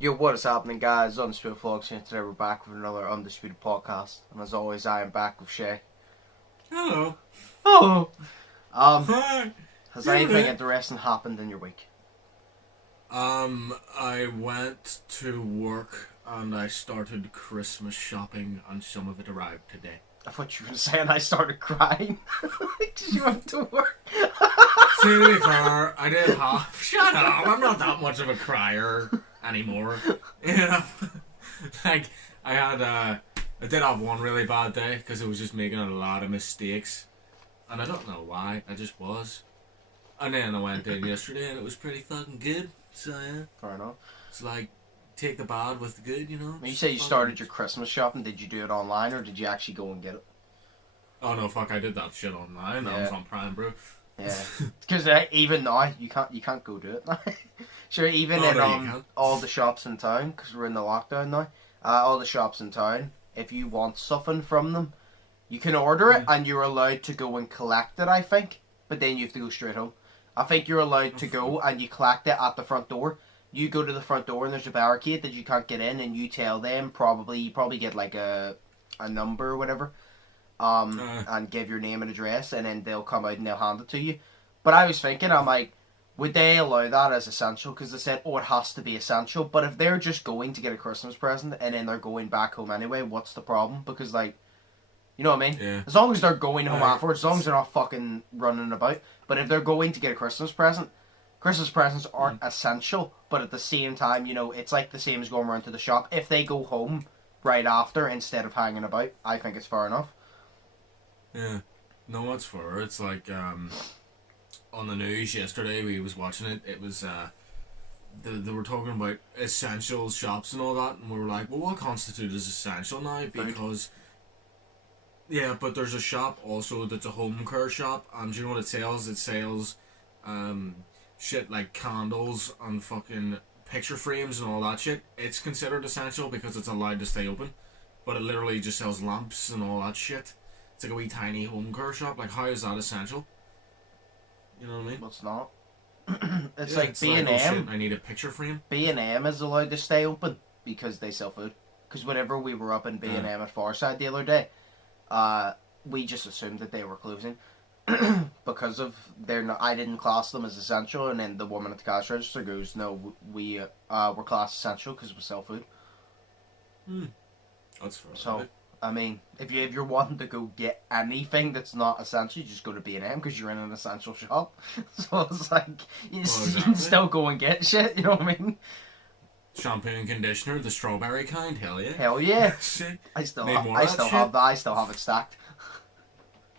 Yo, what is happening, guys? Undisputed Vlogs here. Today we're back with another Undisputed podcast. And as always, I am back with Shay. Hello. Oh! Hi. Has anything interesting happened in your week? I went to work and I started Christmas shopping and some of it arrived today. I thought you were saying I started crying because you went to work. See, to be fair, I did have... Shut up, I'm not that much of a crier anymore. You know? Like, I did have one really bad day because I was just making a lot of mistakes. And I don't know why, I just was. And then I went in yesterday and it was pretty fucking good. So, yeah. Fair enough. It's like, take the bad with the good, you know? When you say you started your Christmas shopping, did you do it online or did you actually go and get it? Oh no, fuck! I did that shit online. Yeah. I was on Prime, bro. Yeah, because even now you can't go do it now. Sure, even in all the shops in town, because we're in the lockdown now. All the shops in town, if you want something from them, you can order it and you're allowed to go and collect it. I think, but then you have to go straight home. I think you're allowed to go and you collect it at the front door. You go to the front door and there's a barricade that you can't get in, and you tell them you probably get like a number or whatever. And give your name and address, and then they'll come out and they'll hand it to you. But I was thinking, I'm like, would they allow that as essential? Because they said, oh, it has to be essential. But if they're just going to get a Christmas present and then they're going back home anyway, what's the problem? Because, like, you know what I mean? Yeah. As long as they're going home afterwards, as long as they're not fucking running about. But if they're going to get a Christmas presents aren't essential. But at the same time, you know, it's like the same as going around to the shop. If they go home right after instead of hanging about, I think it's fair enough. Yeah, no, it's fair. It's like on the news yesterday, we was watching it. It was they were talking about essential shops and all that, and we were like, well, what constitutes as essential now? Because yeah, but there's a shop also that's a home care shop, and do you know what it sells? It sells shit like candles and fucking picture frames and all that shit. It's considered essential because it's allowed to stay open, but it literally just sells lamps and all that shit. It's like a wee tiny home care shop. Like, how is that essential? You know what I mean? Well, it's not. It's like B&M. Like, oh shit, I need a picture frame. B&M is allowed to stay open because they sell food. Because whenever we were up in B&M at Farside the other day, we just assumed that they were closing because of I didn't class them as essential, and then the woman at the cash register goes, "No, we're classed essential because we sell food." That's fair. So. I mean, if you're wanting to go get anything that's not essential, you just go to B&M because you're in an essential shop. So it's like, you can still go and get shit, you know what I mean? Shampoo and conditioner, the strawberry kind, hell yeah. Hell yeah. Shit. I still have that, I still have it stacked.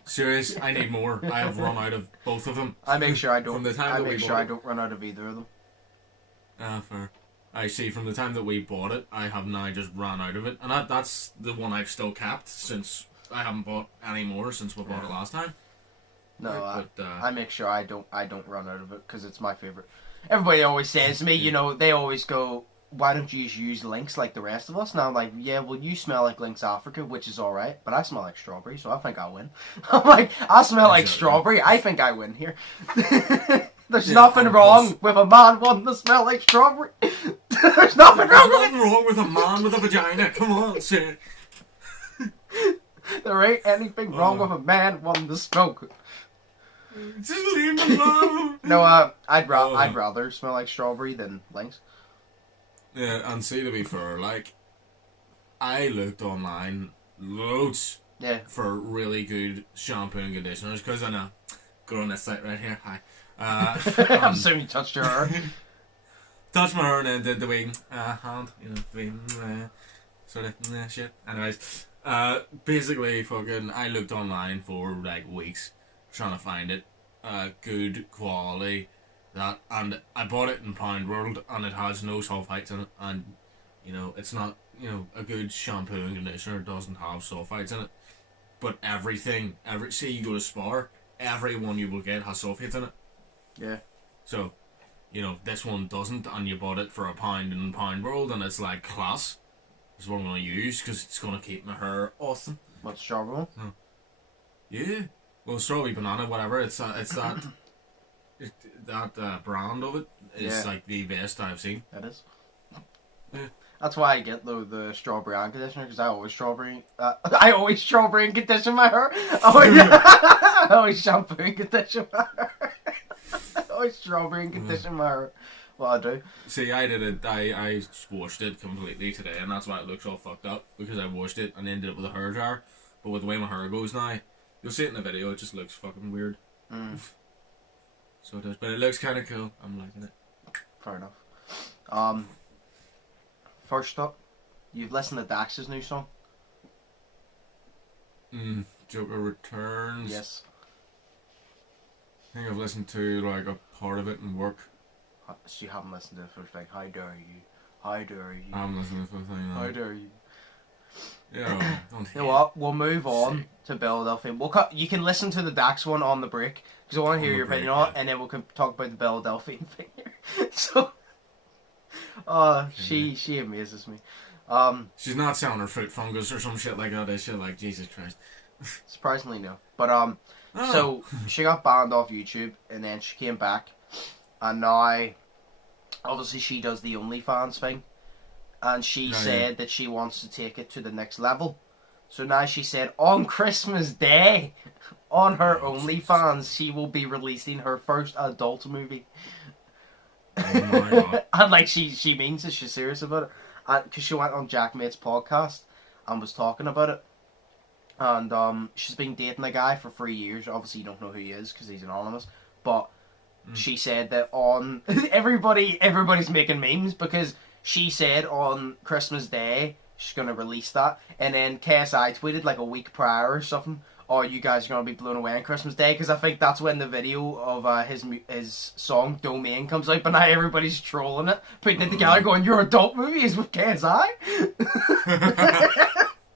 Serious, I need more. I have run out of both of them. I make sure I don't I don't run out of either of them. Fair. I see, from the time that we bought it, I have now just ran out of it. And that's the one I've still kept, since I haven't bought any more since we bought it last time. No, I make sure I don't run out of it, because it's my favourite. Everybody always says to me, you know, they always go, why don't you use Lynx like the rest of us? And I'm like, yeah, well, you smell like Lynx Africa, which is alright, but I smell like strawberry, so I think I win. I'm like, I smell like strawberry, I think I win here. There's nothing wrong with a man wanting to smell like strawberry. There's nothing wrong with a man with a vagina. Come on, sir. There ain't anything wrong with a man wanting to smoke. Just leave me alone. No, I'd rather smell like strawberry than Lynx. Yeah, and see, to be fair, like, I looked online loads for really good shampoo and conditioners, because I know, go on this site right here, hi. I'm assuming you touched your hair. Touched my hair and then did the wee hand, you know, the wee sort of shit. Anyways, basically, fucking, I looked online for like weeks trying to find it, good quality, and I bought it in Pound World, and it has no sulfites in it, and you know, it's not, you know, a good shampoo and conditioner doesn't have sulfites in it, but say you go to Spar, every one you will get has sulfites in it. Yeah. So, you know, this one doesn't, and you bought it for £1 in Pound World, and it's like class. It's what I'm going to use, because it's going to keep my hair awesome. What's strawberry? Yeah. Well, strawberry banana, whatever. It's that brand of it is like the best I've seen. That is. That's why I get the strawberry and conditioner, because I always strawberry and condition my hair. I always shampoo and condition my hair. I always strawberry and condition my hair. What I do. See, I did it. I washed it completely today, and that's why it looks all fucked up, because I washed it and ended up with a hair dryer. But with the way my hair goes now, you'll see it in the video. It just looks fucking weird. So it does, but it looks kind of cool. I'm liking it. Fair enough. First up, you've listened to Dax's new song? Joker Returns. Yes. I think I've listened to like a part of it in work. So you haven't listened to the first thing. How dare you? How dare you? I haven't listened to the full thing. How dare you? Yeah, don't you know what? We'll move on to Belle Delphine. You can listen to the Dax one on the break, because I want to hear your opinion on it, and then we can talk about the Belle Delphine thing. So, she amazes me. She's not selling her foot fungus or some shit like that, is she? Like, Jesus Christ. Surprisingly, no. But, so, she got banned off YouTube, and then she came back, and now, obviously, she does the OnlyFans thing. And she said that she wants to take it to the next level. So now she said on Christmas Day, on her OnlyFans, she will be releasing her first adult movie. Oh my God. And like she means it, she's serious about it. Because she went on Jack Mate's podcast and was talking about it. And she's been dating a guy for 3 years. Obviously you don't know who he is because he's anonymous. But she said that on... everybody's making memes because... She said on Christmas Day she's going to release that. And then KSI tweeted like a week prior or something, "Oh, you guys are going to be blown away on Christmas Day." Because I think that's when the video of his song Domain comes out. But now everybody's trolling it, putting it together going, "Your adult movie is with KSI?"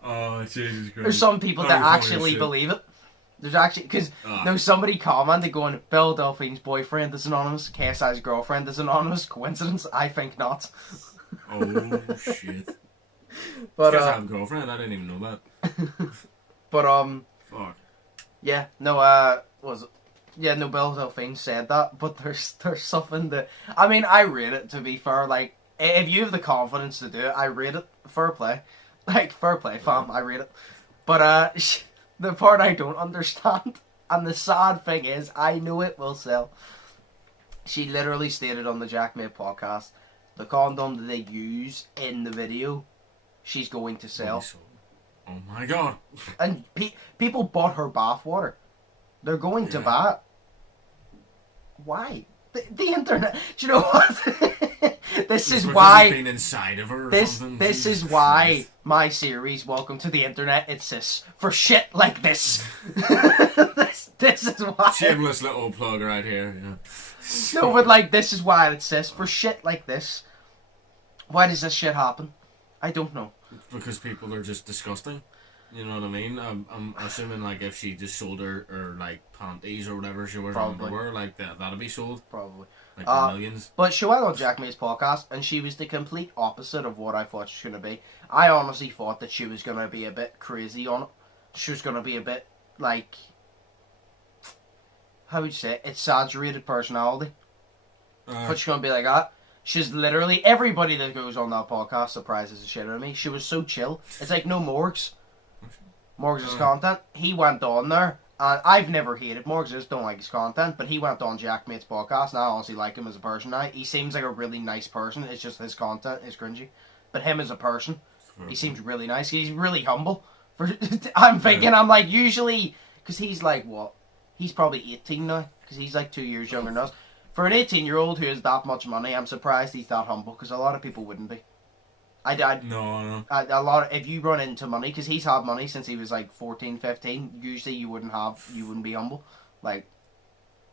Oh, Jesus Christ. There's some people that actually believe it. There's actually... Because somebody commented going, "Belle Delphine's boyfriend is anonymous. KSI's girlfriend is anonymous. Coincidence? I think not." Oh shit! But I have a girlfriend. I didn't even know that. But fuck. Yeah, no. Was it? Yeah, no. Belle Delphine said that, but there's something that I mean. I rate it, to be fair. Like, if you have the confidence to do it, I rate it. Fair play, like fair play, fam. I rate it. But the part I don't understand, and the sad thing is, I know it will sell. She literally stated on the Jack Mate podcast, the condom that they use in the video, she's going to sell. Oh my God. And people bought her bathwater. They're going to buy it. Why? The internet. Do you know what? This is why. Been inside of her or this is why my series, Welcome to the Internet, exists. For shit like this. this is why. Shameless little plug right here. Yeah. No, but like, this is why it exists. For shit like this. Why does this shit happen? I don't know. Because people are just disgusting. You know what I mean? I'm assuming like if she just sold her like panties or whatever she wears on underwear, like that'll be sold. Probably. Like millions. But she went on Jack Mate's podcast and she was the complete opposite of what I thought she was going to be. I honestly thought that she was going to be a bit crazy on it. She was going to be a bit like... How would you say it? Exaggerated personality. But she's going to be like that. She's literally... Everybody that goes on that podcast surprises the shit out of me. She was so chill. It's like no Morgs. Morgs' content. He went on there. And I've never hated Morgs. I just don't like his content. But he went on Jack Mate's podcast. And I honestly like him as a person now. He seems like a really nice person. It's just his content is cringy. But him as a person, he seems really nice. He's really humble. I'm thinking, I'm like, usually... Because he's like, what? He's probably 18 now. Because he's like 2 years younger than us. For an 18-year-old who has that much money, I'm surprised he's that humble, because a lot of people wouldn't be. No. A lot. If you run into money, because he's had money since he was like 14, 15. Usually, you wouldn't be humble, like.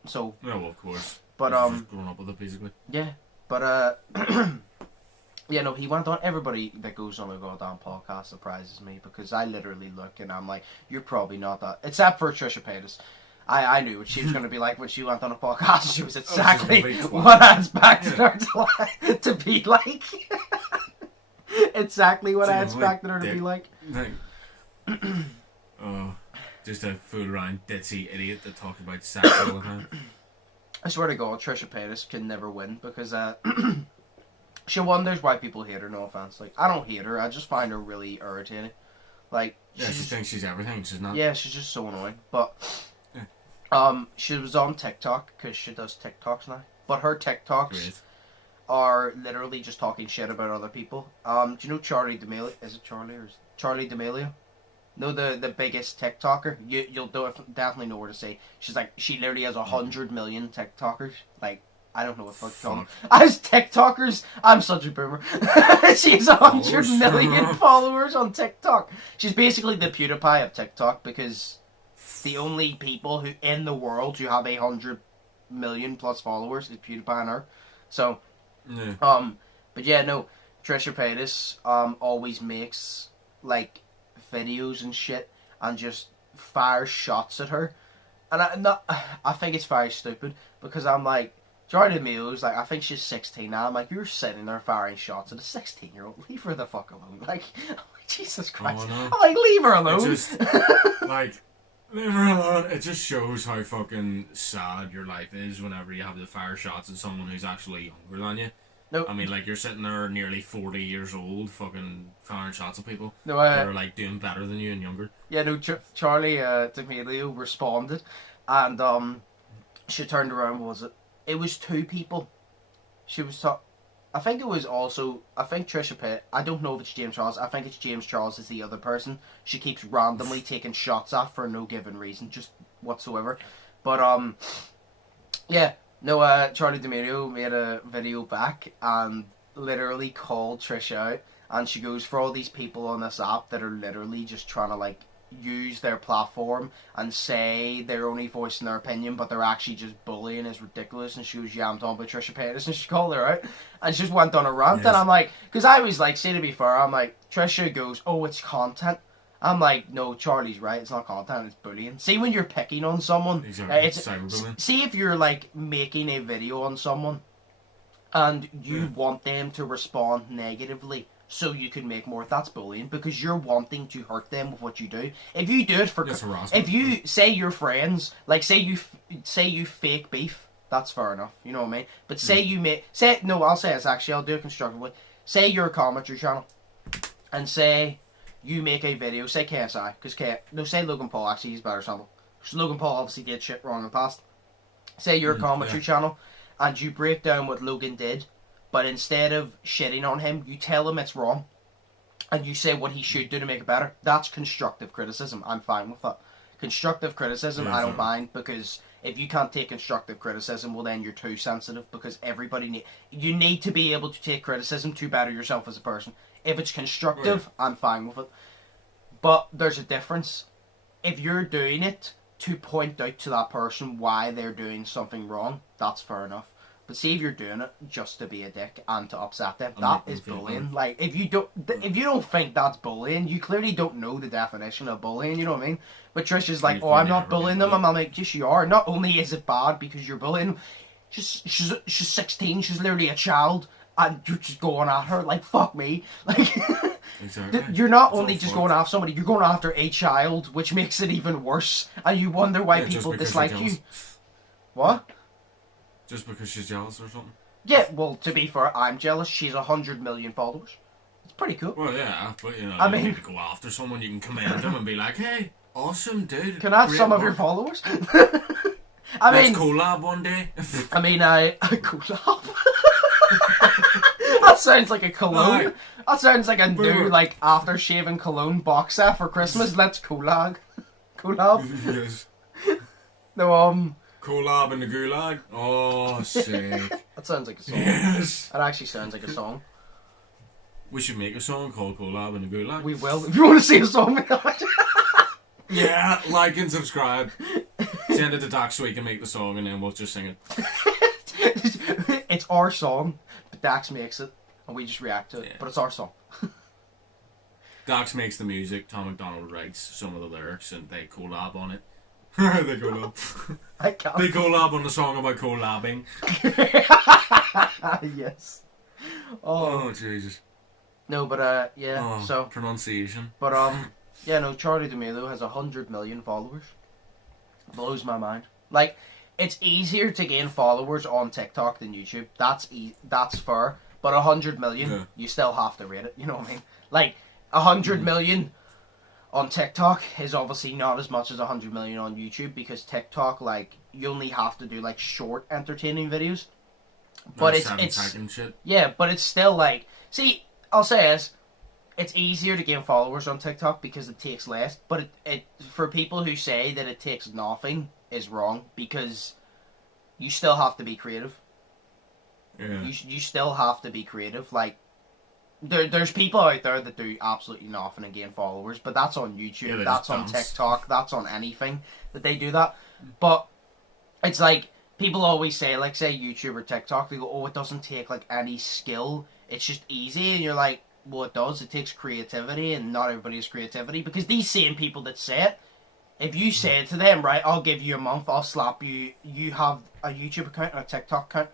So. Yeah, well, of course. But just growing up with it, basically. Yeah, but yeah, no, he went on. Everybody that goes on a goddamn podcast surprises me, because I literally look and I'm like, you're probably not that. Except for Trisha Paytas. I knew what she was going to be like when she went on a podcast. She was exactly what I expected her to be like. Exactly what I expected her to be like. Oh, just a fool around ditzy idiot that talks about sex all the time. I swear to God, Trisha Paytas can never win, because She wonders why people hate her, no offense. Like, I don't hate her, I just find her really irritating. Like, she thinks she's everything, she's not. Yeah, she's just so annoying. But, she was on TikTok, because she does TikToks now. But her TikToks are literally just talking shit about other people. Do you know Charlie D'Amelio? Is it Charlie or Charlie D'Amelio? No, the biggest TikToker. You'll definitely know where to say. She's like, she literally has 100 million TikTokers. Like, I don't know what fuck. As TikTokers, I'm such a boomer. She has 100 million followers on TikTok. She's basically the PewDiePie of TikTok, because the only people who in the world who have 100 million plus followers is PewDiePie and her. So, but yeah, no, Trisha Paytas always makes like videos and shit and just fires shots at her, and I think it's very stupid, because I'm like, Jordan Mills, like, I think she's 16 now. I'm like, you're sitting there firing shots at a 16-year-old. Leave her the fuck alone. Like, I'm like, Jesus Christ. I'm like, leave her alone. It just, like, leave her alone. It just shows how fucking sad your life is whenever you have to fire shots at someone who's actually younger than you. No. I mean, like, you're sitting there nearly 40 years old, fucking firing shots at people that are, like, doing better than you and younger. Yeah, no, Charlie D'Amelio responded, and she turned around, it was two people. She was I think it was also, I think Trisha Pitt, I don't know if it's James Charles, I think it's James Charles is the other person she keeps randomly taking shots at for no given reason, just whatsoever. But, yeah, no, Charlie D'Amelio made a video back and literally called Trisha out, and she goes, for all these people on this app that are literally just trying to, like, use their platform and say they're only voicing their opinion, but they're actually just bullying, is ridiculous. And she was, yeah, I'm talking about Trisha Paytas, and she called her out, and she just went on a rant. Yes. And I'm like, because I was like, say, to be fair, I'm like, Trisha goes, oh, it's content. I'm like, no, Charlie's right, it's not content, it's bullying. See, when you're picking on someone, see if you're like making a video on someone and you want them to respond negatively so you can make more, that's bullying, because you're wanting to hurt them with what you do. If you do it for, if you say you're friends, like say you fake beef, that's fair enough, you know what I mean? But say you make, I'll say this actually, I'll do it constructively. Say you're a commentary channel, and say you make a video, say KSI, because say Logan Paul, actually he's a better example. Logan Paul obviously did shit wrong in the past. Say you're a commentary channel, and you break down what Logan did, but instead of shitting on him, you tell him it's wrong, and you say what he should do to make it better. That's constructive criticism. I'm fine with that. Constructive criticism, I don't mind, because if you can't take constructive criticism, well then you're too sensitive, because you need to be able to take criticism to better yourself as a person. If it's constructive, I'm fine with it. But there's a difference. If you're doing it to point out to that person why they're doing something wrong, that's fair enough. But see, if you're doing it just to be a dick and to upset them, that is bullying. Like, if you don't think that's bullying, you clearly don't know the definition of bullying, you know what I mean? But Trisha's like, oh, I'm not bullying them, and I'm like, yes you are. Not only is it bad because you're bullying them, she's 16, she's literally a child, and you're just going at her, like, fuck me. Like, exactly. You're not only just going after somebody, you're going after a child, which makes it even worse, and you wonder why people dislike you. What? Just because she's jealous or something? Yeah, well, to be fair, I'm jealous. She's 100 million followers. It's pretty cool. Well, yeah, but you know, you need to go after someone, you can commend them and be like, hey, awesome, dude. Can I have some of your followers? Let's collab one day. I collab? That sounds like a cologne. That sounds like a new, like, after-shaving cologne box set for Christmas. Let's collab. Collab? Yes. No, Collab in the gulag? Oh, sick. That sounds like a song. Yes. That actually sounds like a song. We should make a song called Collab in the gulag. We will. If you want to see a song, yeah, like and subscribe. Send it to Dax so he can make the song, and then we'll just sing it. It's our song, but Dax makes it, and we just react to it. Yeah. But it's our song. Dax makes the music, Tom McDonald writes some of the lyrics, and they collab on it. They collab. I can't. They collab on the song about collabing. Yes. Oh, Jesus. No, but yeah. So pronunciation. But yeah, no. Charlie D'Amelio has 100 million followers. Blows my mind. Like, it's easier to gain followers on TikTok than YouTube. That's fair. But 100 million, you still have to rate it. You know what I mean? Like 100 million on TikTok is obviously not as much as 100 million on YouTube, because TikTok, like, you only have to do like short entertaining videos. But it's shit. Yeah, but it's still like, see, I'll say this. It's easier to gain followers on TikTok because it takes less, but it for people who say that it takes nothing is wrong, because you still have to be creative. Yeah. You still have to be creative. Like, there's people out there that do absolutely nothing and gain followers, but that's on YouTube, that's on TikTok, that's on anything that they do that. But it's like, people always say, like, say YouTube or TikTok, they go, oh, it doesn't take like any skill, it's just easy, and you're like, well, it does. It takes creativity, and not everybody has creativity. Because these same people that say it, if you say it to them, right, I'll give you a month, I'll slap you, you have a YouTube account and a TikTok account,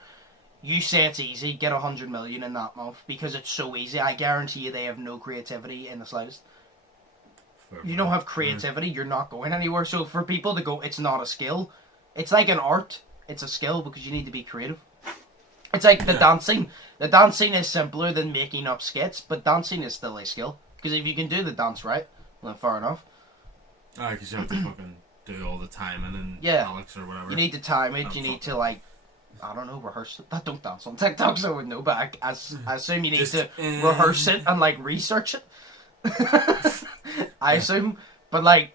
you say it's easy, get 100 million in that month, because it's so easy, I guarantee you they have no creativity in the slightest. You don't have creativity, you're not going anywhere. So for people to go, it's not a skill, it's like an art, it's a skill, because you need to be creative. It's like the dancing. The dancing is simpler than making up skits, but dancing is still a skill. Because if you can do the dance right, well, then fair enough. Alright, because you have to fucking do all the timing and Alex or whatever. You need to time it, you need to, like, I don't know, rehearse it. I don't dance on TikTok, so I would know, but I assume you need to rehearse it and, like, research it. I assume. But, like,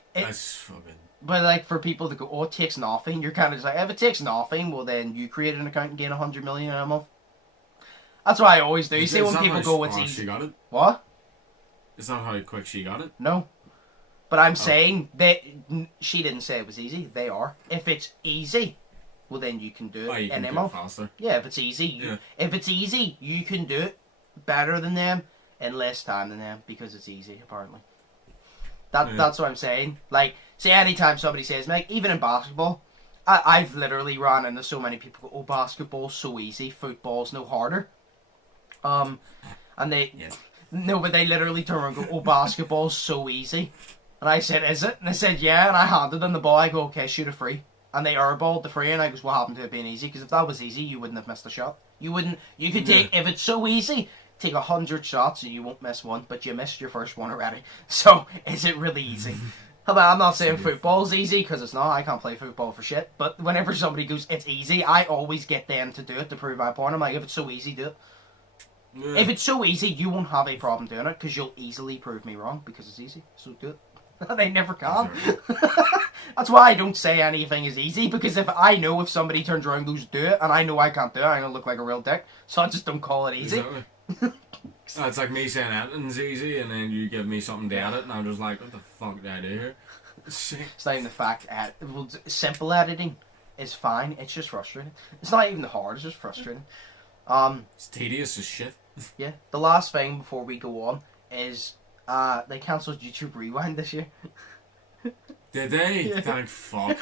but, like, for people to go, oh, it takes nothing, you're kind of just like, if it takes nothing, well, then you create an account and gain 100 million in a month. That's what I always do. You see when people go, it's easy. She got it? What? It's not how quick she got it? No. But I'm saying that she didn't say it was easy. They are. If it's easy, well, then you can do it in a month. Faster. Yeah, if it's easy. If it's easy, you can do it better than them in less time than them, because it's easy, apparently. That's what I'm saying. Like, say anytime somebody says, like, even in basketball, I've literally run into so many people go, oh, basketball's so easy, football's no harder. And they, no, but they literally turn around and go, oh, basketball's so easy. And I said, is it? And they said, yeah, and I handed them the ball, I go, okay, shoot a free. And they airballed the free, and I goes, what happened to it being easy? Because if that was easy, you wouldn't have missed a shot. You could take, if it's so easy, take 100 shots and you won't miss one, but you missed your first one already. So, is it really easy? I'm not saying football's easy, because it's not. I can't play football for shit. But whenever somebody goes, it's easy, I always get them to do it to prove my point. I'm like, if it's so easy, do it. Yeah. If it's so easy, you won't have a problem doing it, because you'll easily prove me wrong, because it's easy. So do it. They never can. That's why I don't say anything is easy, because if I know if somebody turns around and goes, do it, and I know I can't do it, I'm going to look like a real dick. So I just don't call it easy. Exactly. It's like me saying editing's easy, and then you give me something to edit, and I'm just like, what the fuck did I do here? It's not even the fact that simple editing is fine, it's just frustrating. It's not even hard, it's just frustrating. It's tedious as shit. Yeah. The last thing before we go on is they cancelled YouTube Rewind this year. Did they? Yeah. Thank fuck.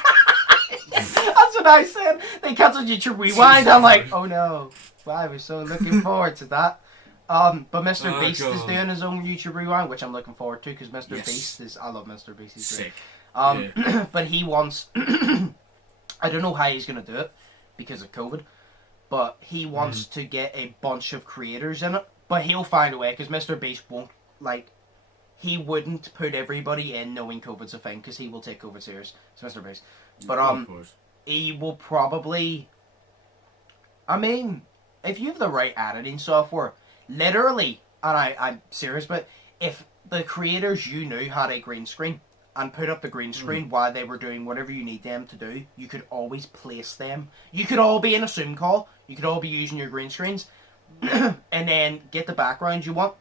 That's what I said. They cancelled YouTube Rewind. I'm like, oh no. Well, I was so looking forward to that. But Mr. Beast is doing his own YouTube Rewind, which I'm looking forward to, because Mr. Beast is... I love Mr. Beast. He's sick. But he wants... I don't know how he's going to do it, because of COVID. But he wants to get a bunch of creators in it. But he'll find a way, because Mr. Beast won't, like... He wouldn't put everybody in knowing COVID's a thing, because he will take COVID serious. It's Mr. Beast. But, he will probably... I mean, if you have the right editing software, literally, and I'm serious, but if the creators you knew had a green screen, and put up the green screen while they were doing whatever you need them to do, you could always place them. You could all be in a Zoom call, you could all be using your green screens, and then get the background you want,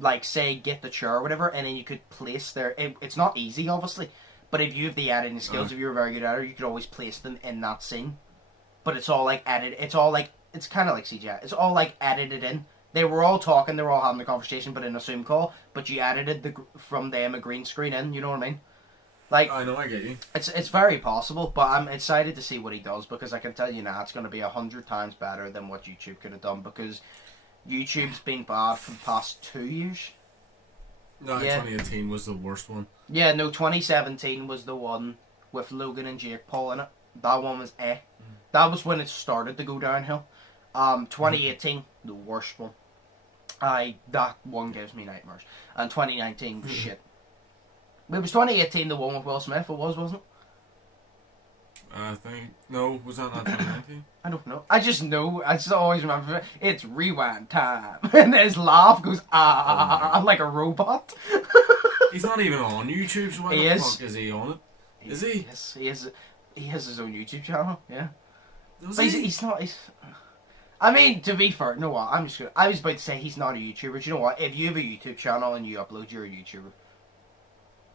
like, say, get the chair or whatever, and then you could place their... It's not easy, obviously, but if you have the editing skills, if you're a very good editor, you could always place them in that scene. But it's all, like, edited. It's all, like... It's kind of like CGI. It's all, like, edited in. They were all talking, they were all having a conversation, but in a Zoom call, but you edited from them a green screen in, you know what I mean? Like... I know, I get you. It's very possible, but I'm excited to see what he does, because I can tell you now, it's going to be 100 times better than what YouTube could have done, because... YouTube's been bad for the past 2 years. No, 2018 was the worst one. Yeah, no, 2017 was the one with Logan and Jake Paul in it. That one was That was when it started to go downhill. 2018 The worst one. That one gives me nightmares. And 2019 was shit. It was 2018, the one with Will Smith. It wasn't it? I think... No, was that not 2019? I don't know. I just know. I just always remember it's rewind time. And his laugh goes, like a robot. He's not even on YouTube, so why the fuck is he on it? Is he? Yes, he has his own YouTube channel, yeah. Does But he? he's not... I mean, to be fair, you know what? I was about to say he's not a YouTuber. But you know what? If you have a YouTube channel and you upload, you're a YouTuber.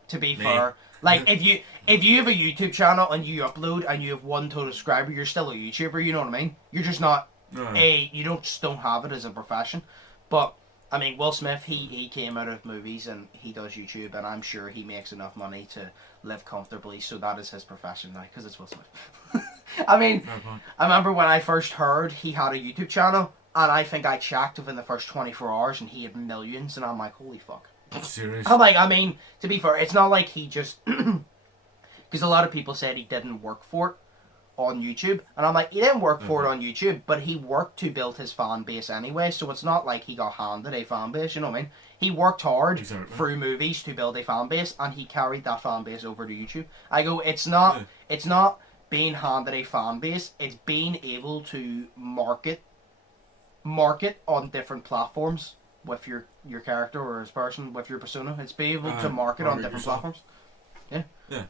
To be fair, like if you have a YouTube channel and you upload and you have one total subscriber, you're still a YouTuber. You know what I mean? You're just not you don't have it as a profession. But I mean, Will Smith, he came out of movies and he does YouTube, and I'm sure he makes enough money to live comfortably. So that is his profession now, because it's Will Smith. I mean, I remember when I first heard he had a YouTube channel, and I think I checked within the first 24 hours, and he had millions, and I'm like, holy fuck. Serious? I'm like, I mean, to be fair, it's not like he just... Because a lot of people said he didn't work for it on YouTube. And I'm like, he didn't work for it on YouTube, but he worked to build his fan base anyway. So it's not like he got handed a fan base, you know what I mean? He worked hard through movies to build a fan base, and he carried that fan base over to YouTube. I go, it's not being handed a fan base, it's being able to market on different platforms with your character or his person, with your persona. It's being able to market on different platforms. Yeah. Yeah.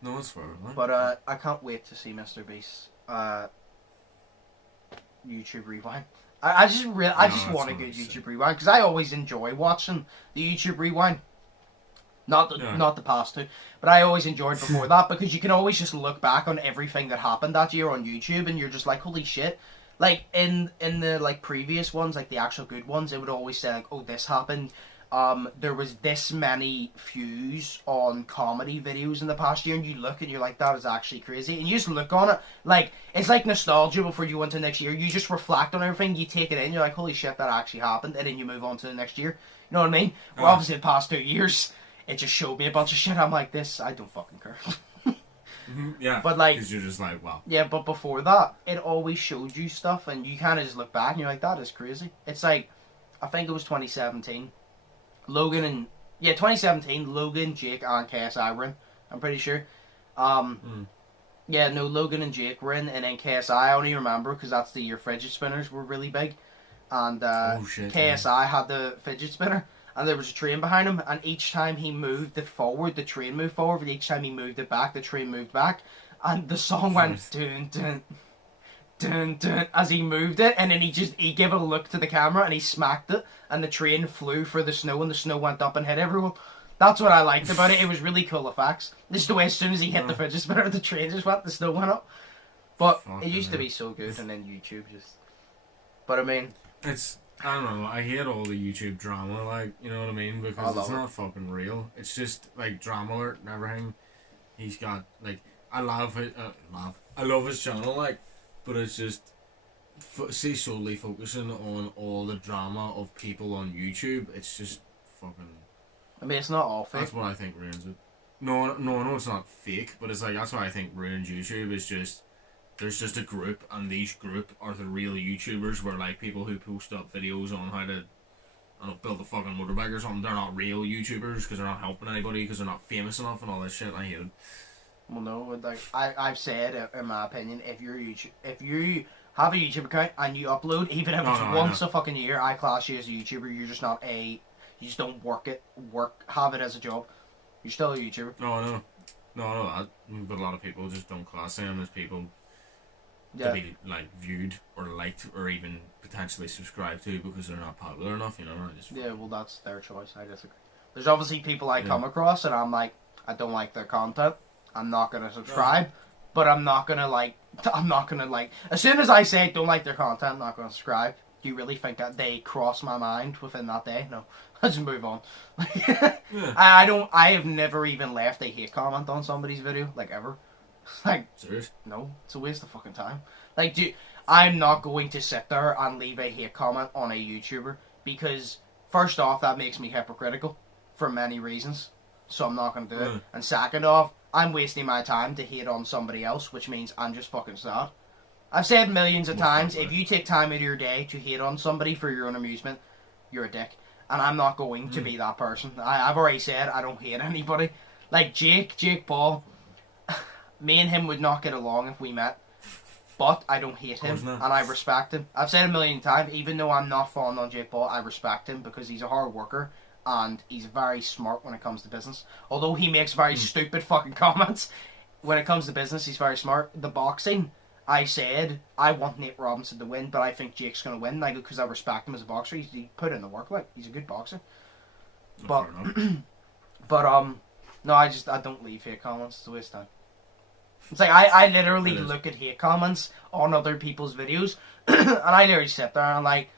No, that's fair. Right? But I can't wait to see Mr. Beast's YouTube rewind. I just want a good YouTube rewind, because I always enjoy watching the YouTube rewind. Not the past two, but I always enjoyed before that, because you can always just look back on everything that happened that year on YouTube, and you're just like, holy shit. Like, in the, like, previous ones, like, the actual good ones, it would always say, like, oh, this happened. There was this many views on comedy videos in the past year, and you look and you're like, that is actually crazy. And you just look on it, like, it's like nostalgia before you go into next year. You just reflect on everything, you take it in, you're like, holy shit, that actually happened, and then you move on to the next year. You know what I mean? Well, obviously, the past 2 years, it just showed me a bunch of shit. I'm like, this, I don't fucking care. Yeah, but like, because you're just like, wow. Yeah, but before that, it always showed you stuff, and you kind of just look back and you're like, that is crazy. It's like, I think it was 2017. 2017, Logan, Jake, and KSI were in, I'm pretty sure. Yeah, no, Logan and Jake were in, and then KSI, I only remember because that's the year fidget spinners were really big. And KSI had the fidget spinner, and there was a train behind him, and each time he moved it forward, the train moved forward, but each time he moved it back, the train moved back, and the song went dun dun dun dun as he moved it, and then he gave a look to the camera, and he smacked it, and the train flew for the snow, and the snow went up and hit everyone. That's what I liked about it. It was really cool effects. Just the way as soon as he hit the fidget spinner, the train just went, the snow went up. But it used to be so good, and then YouTube just... But I mean... I don't know, I hate all the YouTube drama, like, you know what I mean? Because it's not fucking real. It's just, like, drama alert and everything. He's got, like, I love it, I love his channel, like, but it's just, solely focusing on all the drama of people on YouTube, it's just fucking... I mean, it's not all fake. That's what I think ruins it. No, it's not fake, but it's like, that's what I think ruins YouTube, is just... There's just a group, and these group are the real YouTubers, where like people who post up videos on how to, I don't know, build a fucking motorbike or something, they're not real YouTubers because they're not helping anybody because they're not famous enough and all this shit. I hate it. Well, no, like I've said, in my opinion, if you have a YouTube account and you upload, even if it's once a fucking year, I class you as a YouTuber. You're just not you just don't have it as a job. You're still a YouTuber. No, I know that, but a lot of people just don't class them as people. To be like viewed or liked or even potentially subscribed to because they're not popular enough, you know. Yeah, well, that's their choice. I disagree. There's obviously people I come across and I'm like, I don't like their content. I'm not gonna subscribe, but I'm not gonna like. As soon as I say don't like their content, I'm not gonna subscribe. Do you really think that they cross my mind within that day? No, I just move on. I have never even left a hate comment on somebody's video, like ever. Like, serious? No, it's a waste of fucking time. Like, I'm not going to sit there and leave a hate comment on a YouTuber because, first off, that makes me hypocritical for many reasons. So I'm not going to do it. And second off, I'm wasting my time to hate on somebody else, which means I'm just fucking sad. I've said millions of times, if you take time out of your day to hate on somebody for your own amusement, you're a dick. And I'm not going to be that person. I've already said I don't hate anybody. Like Jake Paul, me and him would not get along if we met. But I don't hate him, and I respect him. I've said it a million times, even though I'm not fond on Jake Paul, I respect him because he's a hard worker, and he's very smart when it comes to business. Although he makes very stupid fucking comments, when it comes to business, he's very smart. The boxing, I said, I want Nate Robinson to win, but I think Jake's going to win, like, because I respect him as a boxer. He put in the work, like, he's a good boxer. But, no, I don't leave hate comments. It's a waste of time. It's like, I literally look at hate comments on other people's videos, and I literally sit there and I'm like,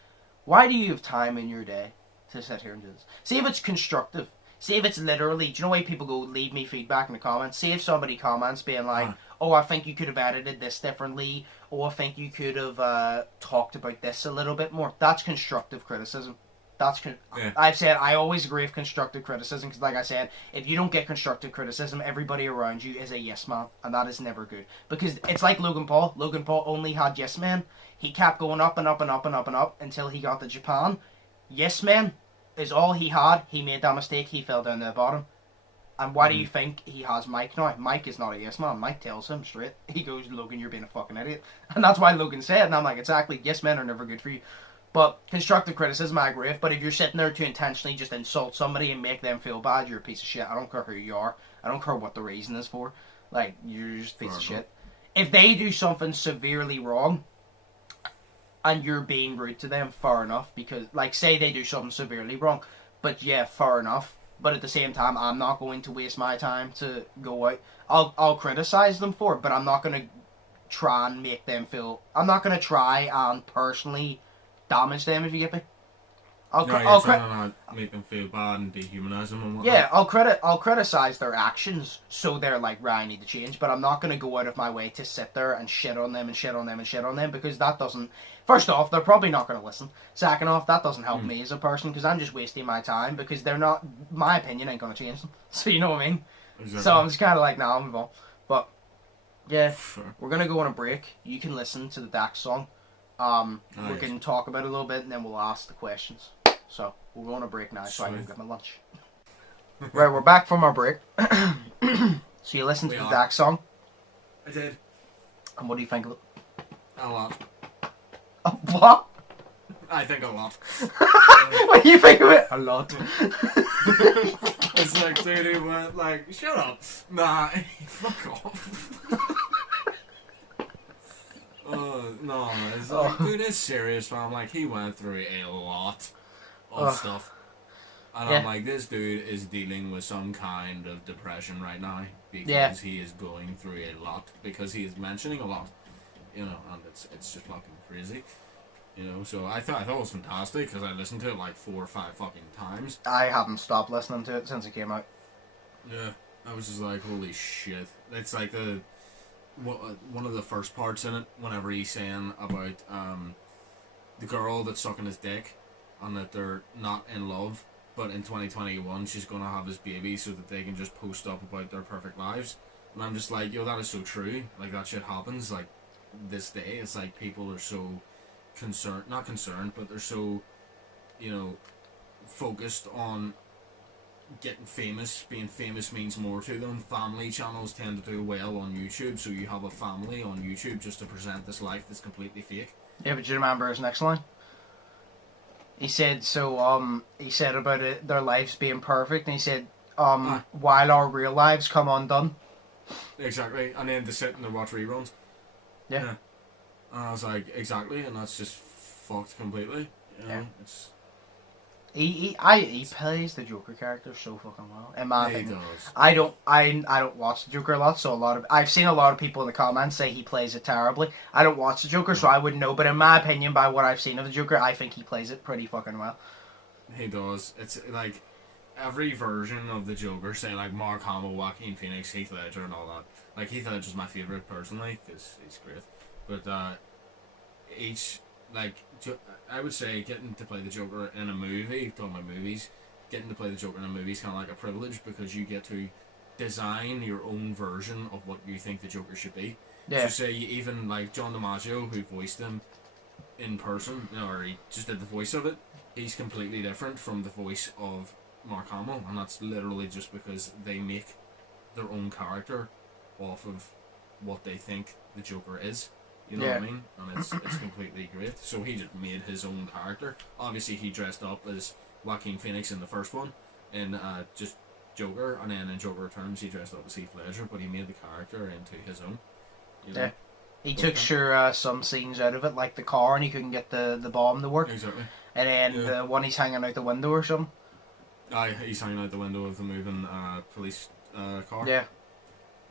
why do you have time in your day to sit here and do this? See if it's constructive. See if it's literally, do you know why people go, leave me feedback in the comments? See if somebody comments being like, oh, I think you could have edited this differently, or I think you could have talked about this a little bit more. That's constructive criticism. I've said I always agree with constructive criticism because, like I said, if you don't get constructive criticism, everybody around you is a yes man, and that is never good. Because it's like Logan Paul. Logan Paul only had yes men. He kept going up and up and up and up and up until he got to Japan. Yes men is all he had. He made that mistake. He fell down to the bottom. And why do you think he has Mike now? Mike is not a yes man. Mike tells him straight. He goes, Logan, you're being a fucking idiot. And that's why Logan said, and I'm like, exactly, yes men are never good for you. But constructive criticism, I agree with. But if you're sitting there to intentionally just insult somebody and make them feel bad, you're a piece of shit. I don't care who you are. I don't care what the reason is for. Like, you're just a piece of shit. If they do something severely wrong and you're being rude to them, fair enough. Because, like, say they do something severely wrong. But, yeah, fair enough. But at the same time, I'm not going to waste my time to go out. I'll criticize them for it, but I'm not going to try and make them feel... I'm not going to try and personally... damage them, if you get me. I'll not make them feel bad and dehumanize them and whatnot. Yeah, I'll criticize their actions so they're like, right, I need to change, but I'm not going to go out of my way to sit there and shit on them and shit on them and shit on them because that doesn't... First off, they're probably not going to listen. Second off, that doesn't help me as a person because I'm just wasting my time because they're not... My opinion ain't going to change them. So you know what I mean? Exactly. So I'm just kind of like, nah, I'll move on. But, yeah, we're going to go on a break. You can listen to the Dax song. Nice. We can talk about it a little bit and then we'll ask the questions. So, we'll go on a break now so I can get my lunch. Right, we're back from our break. So you listened to the Dax song? I did. And what do you think of it? A lot. What? I think a lot. What do you think of it? A lot. It's like, dude, he went like, shut up. Nah, fuck off. No, it's like, dude, it's serious, man. I'm like, he went through a lot of stuff. And I'm like, this dude is dealing with some kind of depression right now because he is going through a lot, because he is mentioning a lot, you know, and it's just fucking crazy, you know. So I thought it was fantastic because I listened to it like 4 or 5 fucking times. I haven't stopped listening to it since it came out. Yeah, I was just like, holy shit. It's like one of the first parts in it, whenever he's saying about the girl that's sucking his dick and that they're not in love, but in 2021 she's going to have his baby so that they can just post up about their perfect lives. And I'm just like, yo, that is so true. Like, that shit happens, like, this day. It's like people are so not concerned, but they're so, you know, focused on getting famous. Being famous means more to them. Family channels tend to do well on YouTube, so you have a family on YouTube just to present this life that's completely fake. Yeah, but do you remember his next line? He said, he said about it, their lives being perfect, and he said, while our real lives come undone. Exactly, and then to sit and to watch reruns. Yeah. And I was like, exactly, and that's just fucked completely. You know, it's... He plays the Joker character so fucking well. In my opinion, does. I don't watch the Joker a lot, so I've seen a lot of people in the comments say he plays it terribly. I don't watch the Joker, so I wouldn't know. But in my opinion, by what I've seen of the Joker, I think he plays it pretty fucking well. He does. It's like every version of the Joker, say like Mark Hamill, Joaquin Phoenix, Heath Ledger, and all that. Like Heath Ledger's my favorite personally because he's great. But each, like, I would say getting to play the Joker in a movie, talking about movies, getting to play the Joker in a movie is kind of like a privilege because you get to design your own version of what you think the Joker should be. Yeah. So say even like John DiMaggio, who voiced him in person, or he just did the voice of it, he's completely different from the voice of Mark Hamill, and that's literally just because they make their own character off of what they think the Joker is. You know what I mean? And it's completely great. So he just made his own character. Obviously, he dressed up as Joaquin Phoenix in the first one, in just Joker, and then in Joker Returns he dressed up as Heath Ledger, but he made the character into his own. You know? Yeah. He took some scenes out of it, like the car, and he couldn't get the bomb to work. Exactly. And then the one he's hanging out the window or something. Aye, he's hanging out the window of the moving police car. Yeah.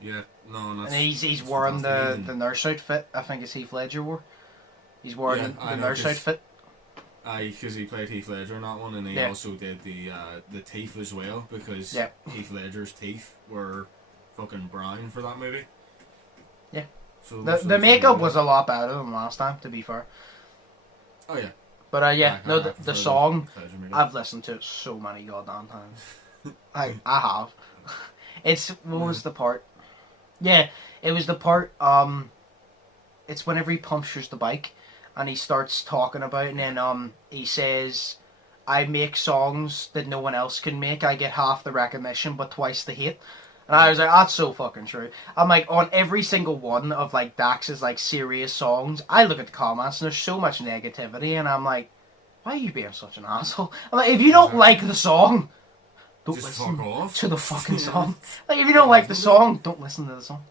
Yeah, no, and that's... And he's wearing the nurse outfit, I think it's Heath Ledger wore. He's wearing the nurse outfit. Aye, because he played Heath Ledger in that one, and he also did the teeth as well, because Heath Ledger's teeth were fucking brown for that movie. Yeah. So the makeup was a lot better than last time, to be fair. Oh yeah. But the song, I've listened to it so many goddamn times. I have. What was the part? Yeah, it was the part, it's whenever he punctures the bike, and he starts talking about it, and then he says, I make songs that no one else can make, I get half the recognition, but twice the hate. And I was like, that's so fucking true. I'm like, on every single one of like Dax's like serious songs, I look at the comments and there's so much negativity, and I'm like, why are you being such an asshole? I'm like, if you don't like the song, don't just listen fuck off to the fucking song. Like, if you don't like the song, don't listen to the song.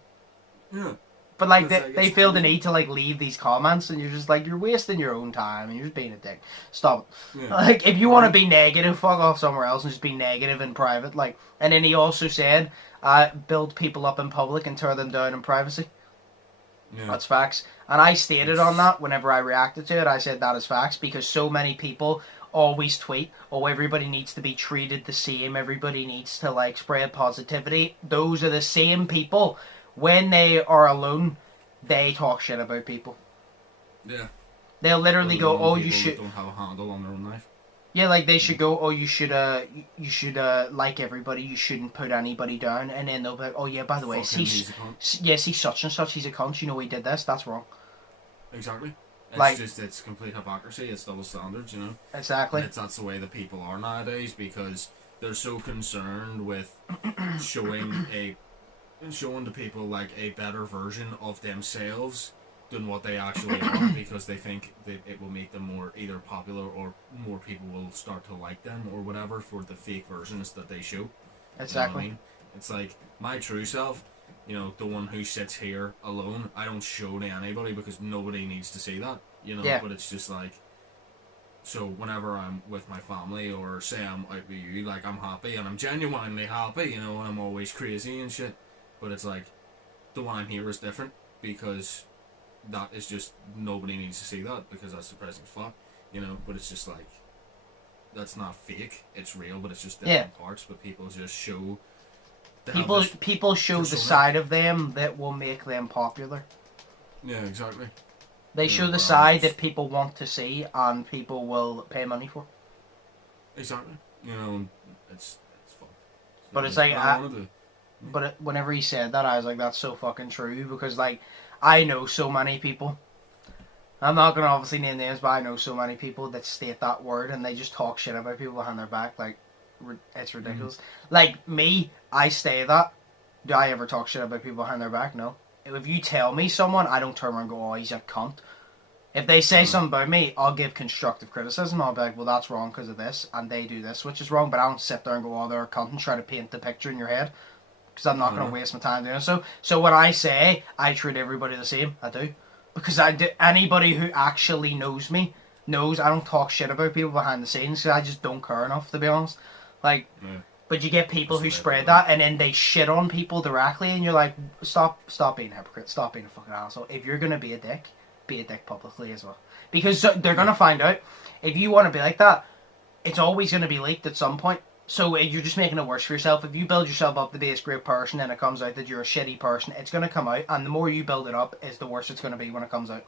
Yeah. But like they feel the need to like leave these comments, and you're just like, you're wasting your own time, and you're just being a dick. Stop it. Yeah. Like, if you want to be negative, fuck off somewhere else and just be negative in private. Like, and then he also said, build people up in public and tear them down in privacy. Yeah. That's facts. And I stated on that whenever I reacted to it. I said that is facts, because so many people always tweet, oh, everybody needs to be treated the same, everybody needs to like spread positivity. Those are the same people, when they are alone, they talk shit about people. Yeah. They'll literally go, oh, you should... don't have a handle on their own life. Yeah, like they should go, oh, you should like everybody, you shouldn't put anybody down, and then they'll be like, oh yeah, by the way, see such and such, he's a cunt, you know he did this, that's wrong. Exactly. It's complete hypocrisy, it's double standards, you know? Exactly. That's the way that people are nowadays, because they're so concerned with showing to people like a better version of themselves than what they actually are, because they think that it will make them more either popular or more people will start to like them or whatever for the fake versions that they show. Exactly. You know what I mean? It's like my true self, you know, the one who sits here alone, I don't show to anybody because nobody needs to see that, you know. Yeah. But it's just like, so whenever I'm with my family or say I'm out with you, like I'm happy and I'm genuinely happy, you know, and I'm always crazy and shit. But it's like, the one I'm here is different, because that is just, nobody needs to see that, because that's depressing as fuck, you know. But it's just like, that's not fake, it's real, but it's just different parts. But people just show, people show the side of them that will make them popular. Yeah, exactly. They show the side that people want to see and people will pay money for. Exactly. You know, it's fun. But it's like, but whenever he said that, I was like, that's so fucking true, because like, I know so many people, I'm not going to obviously name names, but I know so many people that state that word and they just talk shit about people behind their back, like, it's ridiculous. Like, me, I say that. Do I ever talk shit about people behind their back? No. If you tell me someone, I don't turn around and go, oh, he's a cunt. If they say something about me, I'll give constructive criticism. I'll be like, well, that's wrong because of this, and they do this, which is wrong, but I don't sit there and go, oh, they're a cunt, and try to paint the picture in your head, because I'm not going to waste my time doing so. So when I say I treat everybody the same, I do. Because anybody who actually knows me knows I don't talk shit about people behind the scenes, because I just don't care enough, to be honest. Like, but you get people who spread that, and then they shit on people directly, and you're like, stop being a hypocrite, stop being a fucking asshole. If you're going to be a dick publicly as well. Because they're going to find out. If you want to be like that, it's always going to be leaked at some point. So you're just making it worse for yourself. If you build yourself up to be this great person and it comes out that you're a shitty person, it's going to come out. And the more you build it up, is the worse it's going to be when it comes out.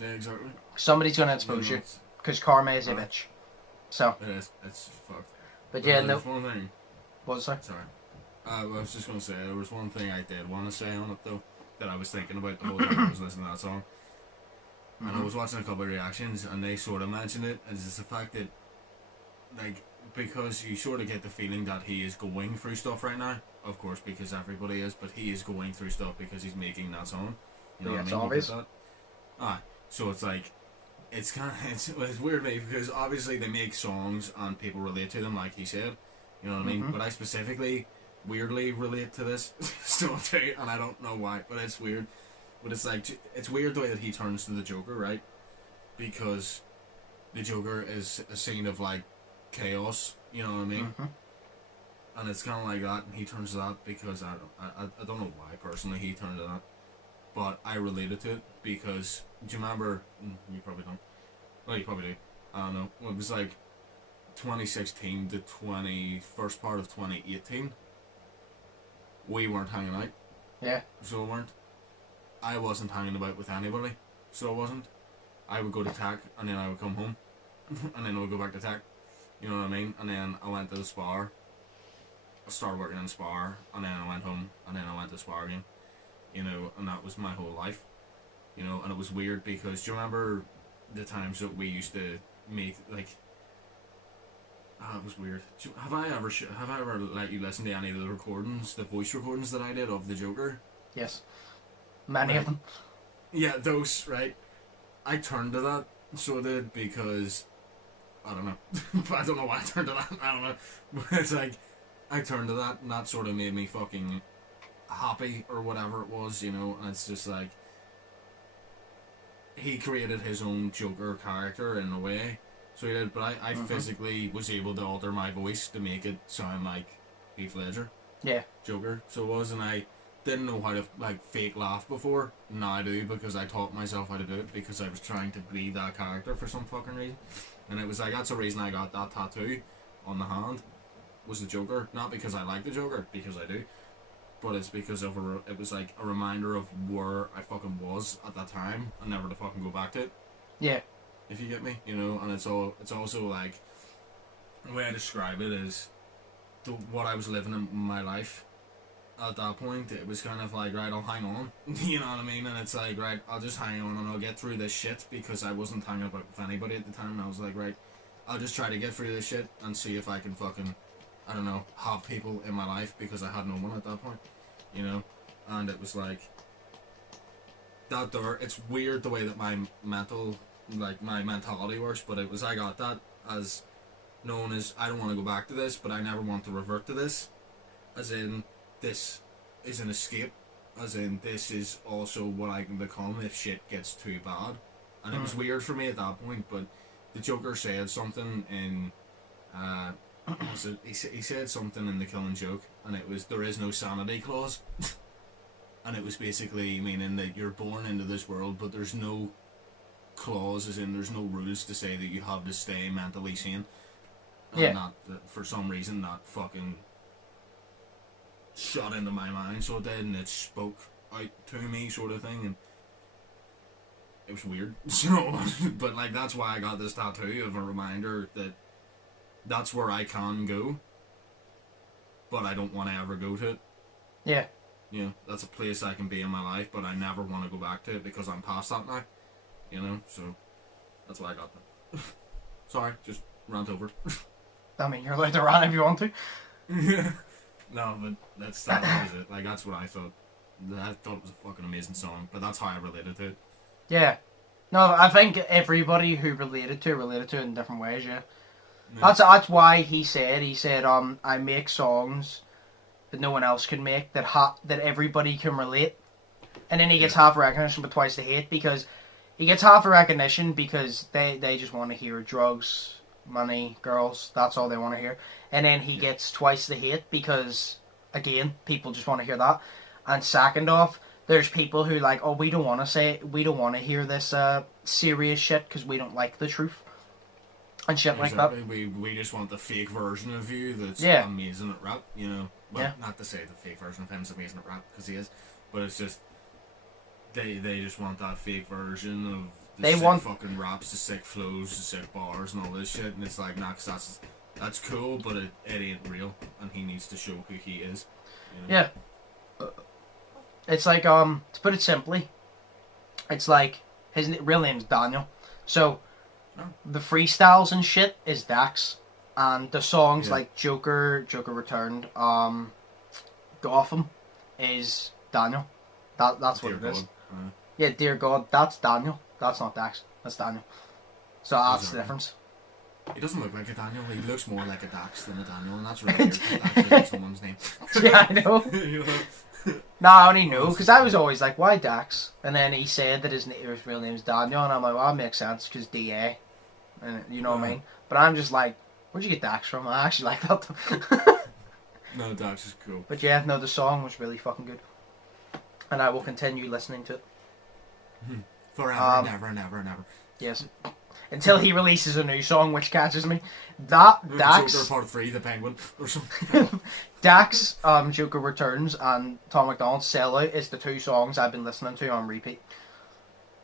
Yeah, exactly. Somebody's going to expose you. Because karma is a bitch. So. It is. It's fucked. But yeah, there's one thing. What was that? Sorry. I was just going to say, there was one thing I did want to say on it, though. that I was thinking about the whole time I was listening to that song. And I was watching a couple of reactions, and they sort of mentioned it, and it's just the fact that, like, because you sort of get the feeling that he is going through stuff right now. Of course, because everybody is, but he is going through stuff because he's making that song. You know what I mean? Obvious. So it's like, it's kind of, it's weird because obviously they make songs and people relate to them, like he said. You know what I mean? But I specifically, weirdly relate to this still too, and I don't know why, but it's weird. But it's like, it's weird the way that he turns to the Joker, right? Because the Joker is a scene of like chaos, you know what I mean? And it's kind of like that, and he turns to that because I don't know why personally he turned to that, but I related to it because, do you remember? You probably don't. Well, you probably do. I don't know. Well, it was like 2016 to first part of 2018. We weren't hanging out. Yeah. So we weren't. I wasn't hanging about with anybody, so I wasn't. I would go to TAC, and then I would come home, and then I would go back to TAC. You know what I mean? And then I went to the spa. I started working in the spa, and then I went home, and then I went to the spa again. You know, and that was my whole life. You know, and it was weird because, do you remember the times that we used to make, like, it was weird. Have I ever let you listen to any of the recordings, the voice recordings that I did of the Joker? Yes. Many of them. Yeah, those, right? I turned to that, so I did, because, I don't know. I don't know why I turned to that, I don't know. But it's like, I turned to that, and that sort of made me fucking happy, or whatever it was, you know, and it's just like, he created his own Joker character in a way, so he did, but I physically was able to alter my voice to make it sound like Heath Ledger. Yeah. Joker, so it was, and I didn't know how to, like, fake laugh before. Now I do, because I taught myself how to do it, because I was trying to be that character for some fucking reason. And it was like, that's the reason I got that tattoo on the hand, was the Joker. Not because I like the Joker, because I do, but it's because of it was like a reminder of where I fucking was at that time, and never to fucking go back to it. Yeah. If you get me, you know, and it's also like, the way I describe it is, what I was living in my life. At that point, it was kind of like, right, I'll hang on, you know what I mean, and it's like, right, I'll just hang on and I'll get through this shit, because I wasn't hanging about with anybody at the time, and I was like, right, I'll just try to get through this shit and see if I can fucking, I don't know, have people in my life, because I had no one at that point, you know, and it was like, that door, it's weird the way that my mentality works, but it was, I got that as known as, I don't want to go back to this, but I never want to revert to this, as in, this is an escape, as in this is also what I can become if shit gets too bad. And it was weird for me at that point, but the Joker said something in, he said something in The Killing Joke, and it was, there is no sanity clause. And it was basically meaning that you're born into this world, but there's no clause, as in there's no rules to say that you have to stay mentally sane. And not, for some reason, that fucking shot into my mind, so it did, and it spoke out to me, sort of thing, and it was weird. So, but like, that's why I got this tattoo of a reminder that that's where I can go, but I don't want to ever go to it. Yeah. You know, that's a place I can be in my life, but I never want to go back to it because I'm past that now. You know, so that's why I got that. Sorry, just rant over. I mean, you're allowed to rant if you want to. No, but that was it. Like, that's what I thought. I thought it was a fucking amazing song, but that's how I related to it. Yeah. No, I think everybody who related to it in different ways, yeah. That's why he said, I make songs that no one else can make, that everybody can relate. And then he gets half the recognition but twice the hate, because he gets half the recognition because they just want to hear drugs, money, girls, that's all they want to hear. And then he gets twice the hate because, again, people just want to hear that. And second off, there's people who like, oh, we don't want to hear this serious shit because we don't like the truth. And shit like that. We just want the fake version of you that's amazing at rap, you know. Well, not to say the fake version of him's amazing at rap, because he is. But it's just, they just want that fake version of the fucking raps, the sick flows, the sick bars and all this shit. And it's like, nah, cause that's cool, but it ain't real. And he needs to show who he is. You know? Yeah. It's like, to put it simply, it's like, his real name's Daniel. So, the freestyles and shit is Dax. And the songs like Joker Returned, Gotham is Daniel. That's what it is. Yeah, Dear God, that's Daniel. That's not Dax. That's Daniel. So that's the difference. He doesn't look like a Daniel. He looks more like a Dax than a Daniel, and that's really weird. That's really someone's name. Yeah, I know. No, I only know because I was always like, "Why Dax?" And then he said that his real name's Daniel, and I'm like, "Well, that makes sense because DA," and you know what I mean. But I'm just like, "Where'd you get Dax from?" I actually like that. No, Dax is cool. But yeah, no, the song was really fucking good, and I will continue listening to it forever and ever and ever and ever. Yes. Until he releases a new song, which catches me. Dax... Joker Part 3, The Penguin, or something. Dax, Joker Returns, and Tom MacDonald's Sell Out is the 2 songs I've been listening to on repeat.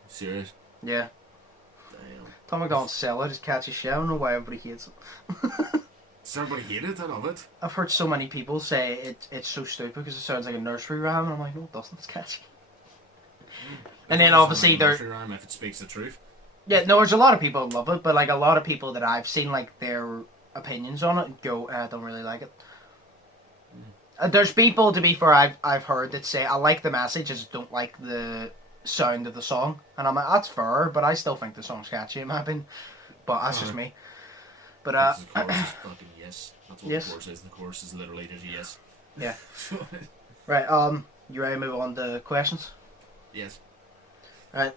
Serious? Yeah. Damn. Tom MacDonald's Sell Out is catchy shit. I don't know why everybody hates it. Does everybody hate it? I love it. I've heard so many people say it's so stupid because it sounds like a nursery rhyme, and I'm like, no, it doesn't. It's catchy. And then obviously there... Nursery rhyme if it speaks the truth. Yeah, no, there's a lot of people who love it, but like a lot of people that I've seen, like their opinions on it go, I don't really like it. There's people, to be fair, I've heard that say I like the message, I just don't like the sound of the song, and I'm like, that's fair, but I still think the song's catchy in my opinion. But that's just me. But the chorus is fucking yes. That's what yes. The chorus is. The chorus is literally just yes. Yeah. Right. You ready to move on to questions? Yes. Right.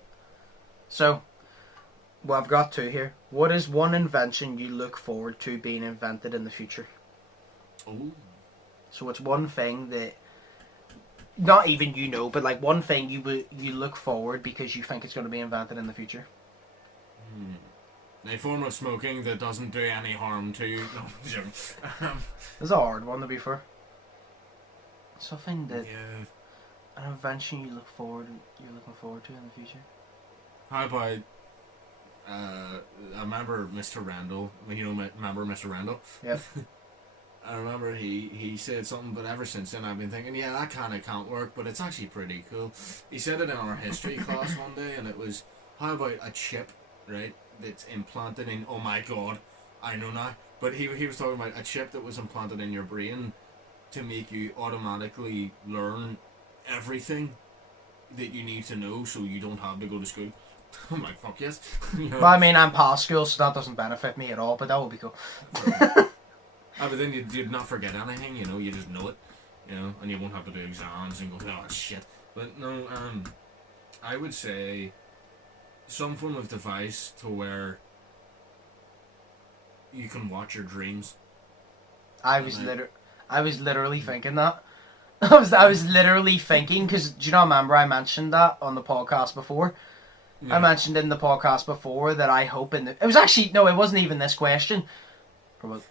So. Well, I've got 2 here. What is one invention you look forward to being invented in the future? Oh. So it's one thing that, not even you know, but like one thing you look forward because you think it's going to be invented in the future. A form of smoking that doesn't do any harm to you. No, It's a hard one to be fair. Something that an invention you're looking forward to in the future. How about? I remember Mr. Randall. Remember Mr. Randall? Yep. I remember he said something, but ever since then I've been thinking, yeah, that kind of can't work, but it's actually pretty cool. He said it in our history class one day, and it was, how about a chip, right, that's implanted in, oh my god, I know now, but he was talking about a chip that was implanted in your brain to make you automatically learn everything that you need to know so you don't have to go to school. I'm like, fuck yes. Well, I mean, I'm past school, so that doesn't benefit me at all, but that would be cool. But then you'd not forget anything, you just know it, and you won't have to do exams and go, oh, shit. But no, I would say some form of device to where you can watch your dreams. I was literally thinking that. I was literally thinking, because do you not remember I mentioned that on the podcast before? Yeah. I mentioned in the podcast before that I hope it was actually, no, it wasn't even this question.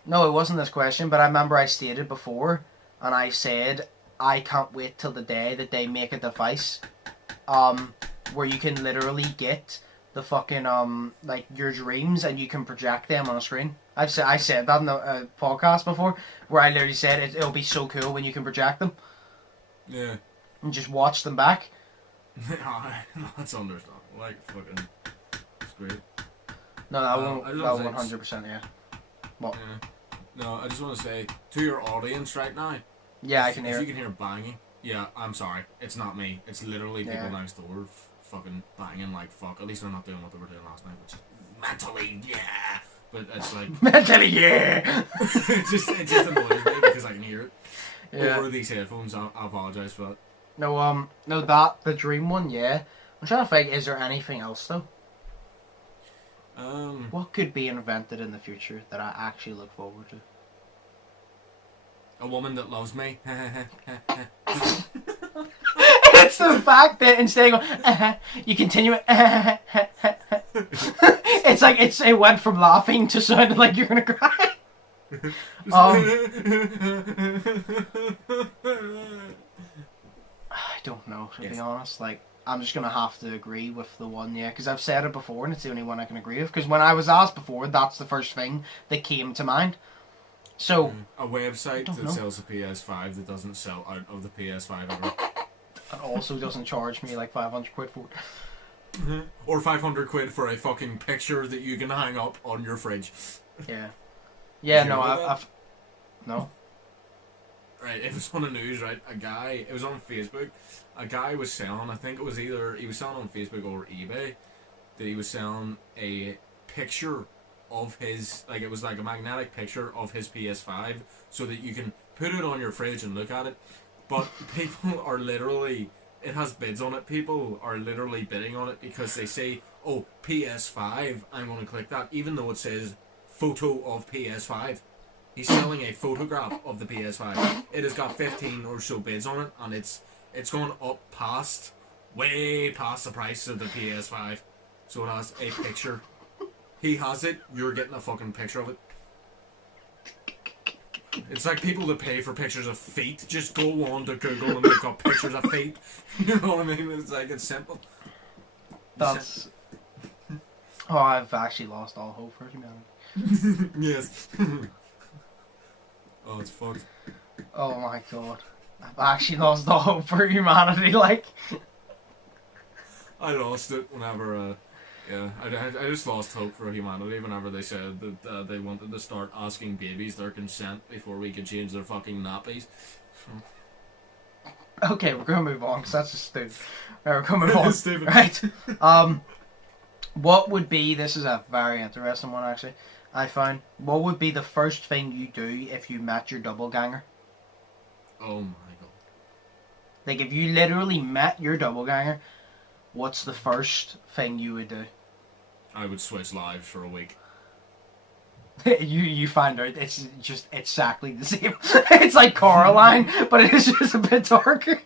No, it wasn't this question, but I remember I stated before, and I said, I can't wait till the day that they make a device, where you can literally get the fucking, like, your dreams, and you can project them on a screen. I said that in the podcast before, where I literally said it'll be so cool when you can project them. Yeah. And just watch them back. That's understandable. Like, fucking, it's great. No, that 100%, yeah. What? Yeah. No, I just want to say, to your audience right now. Yeah, I can hear it. If you can hear banging, yeah, I'm sorry. It's not me. It's literally people next door fucking banging like fuck. At least they're not doing what they were doing last night, which is mentally, yeah. But it's like... mentally, yeah! it just annoys me because I can hear it. Yeah. Over these headphones, I apologise for that. No, the dream one, yeah. I'm trying to think, is there anything else though? What could be invented in the future that I actually look forward to? A woman that loves me. It's the fact that instead of going, you continue it. It's like it went from laughing to sounding like you're gonna cry. I don't know, to be honest. Like, I'm just gonna have to agree with the one, because I've said it before, and it's the only one I can agree with. Because when I was asked before, that's the first thing that came to mind. So a website that sells a PS5 that doesn't sell out of the PS5 ever. And also doesn't charge me like 500 quid for it. Mm-hmm. Or 500 quid for a fucking picture that you can hang up on your fridge. Yeah. Yeah, no, I've... No. Right, it was on the news, right? It was on Facebook. A guy was selling, I think it was either, he was selling on Facebook or eBay, that he was selling a picture of his, like it was like a magnetic picture of his PS5, so that you can put it on your fridge and look at it. But people are literally, it has bids on it, people are literally bidding on it because they say, oh, PS5, I'm going to click that, even though it says photo of PS5. He's selling a photograph of the PS5. It has got 15 or so bids on it, and it's gone up way past the price of the PS5. So it has a picture. He has it, you're getting a fucking picture of it. It's like people that pay for pictures of feet. Just go on to Google and look up pictures of feet. You know what I mean? It's like, it's simple. That's... Oh, I've actually lost all hope for humanity. Yes. Oh, it's fucked. Oh my god. I've actually lost all hope for humanity, like... I lost it whenever, yeah, I just lost hope for humanity whenever they said that they wanted to start asking babies their consent before we could change their fucking nappies. So. Okay, we're gonna move on, because that's just stupid. Right, we're coming on. Stupid. Right. What would be... This is a very interesting one, actually. I found, what would be the first thing you do if you met your doppelganger? Oh my god. Like, if you literally met your doppelganger, what's the first thing you would do? I would switch lives for a week. you find out it's just exactly the same. It's like Coraline, but it's just a bit darker.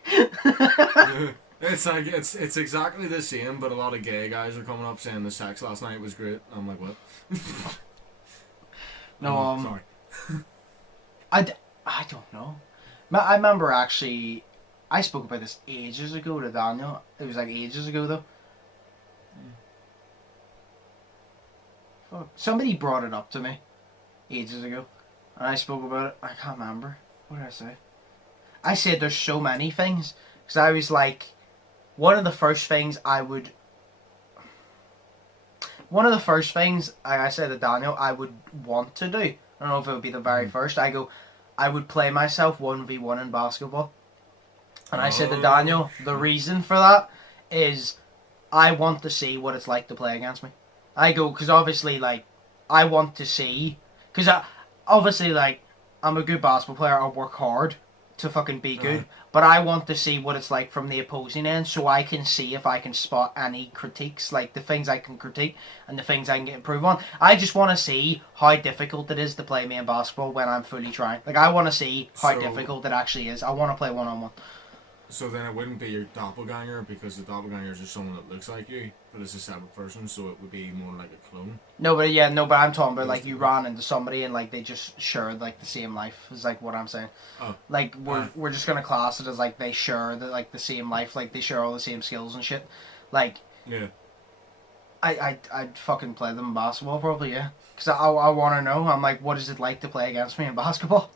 It's like, it's exactly the same, but a lot of gay guys are coming up saying the sex last night was great. I'm like, what? No, sorry. I don't know. I remember actually, I spoke about this ages ago to Daniel. It was like ages ago though. Fuck. Somebody brought it up to me ages ago, and I spoke about it. I can't remember. What did I say? I said there's so many things, because I was like, one of the first things I said to Daniel I would want to do, I don't know if it would be the very first, I would play myself 1v1 in basketball. And I said to Daniel, the reason for that is I want to see what it's like to play against me. Because obviously, like, I want to see, because obviously, like, I'm a good basketball player, I work hard to fucking be good, but I want to see what it's like from the opposing end, so I can see if I can spot any critiques, like the things I can critique and the things I can get improved on. I just want to see how difficult it is to play me in basketball when I'm fully trying. Like, I want to see how difficult it actually is. I want to play one-on-one. So then it wouldn't be your doppelganger, because the doppelganger is just someone that looks like you, but it's a separate person, so it would be more like a clone. No, but I'm talking about, like, you ran into somebody and, like, they just shared, like, the same life, is, like, what I'm saying. Oh. Like, we're just gonna class it as, like, they share, like, the same life, like, they share all the same skills and shit. Like, yeah. I'd fucking play them in basketball, probably, yeah. Because I want to know, I'm like, what is it like to play against me in basketball?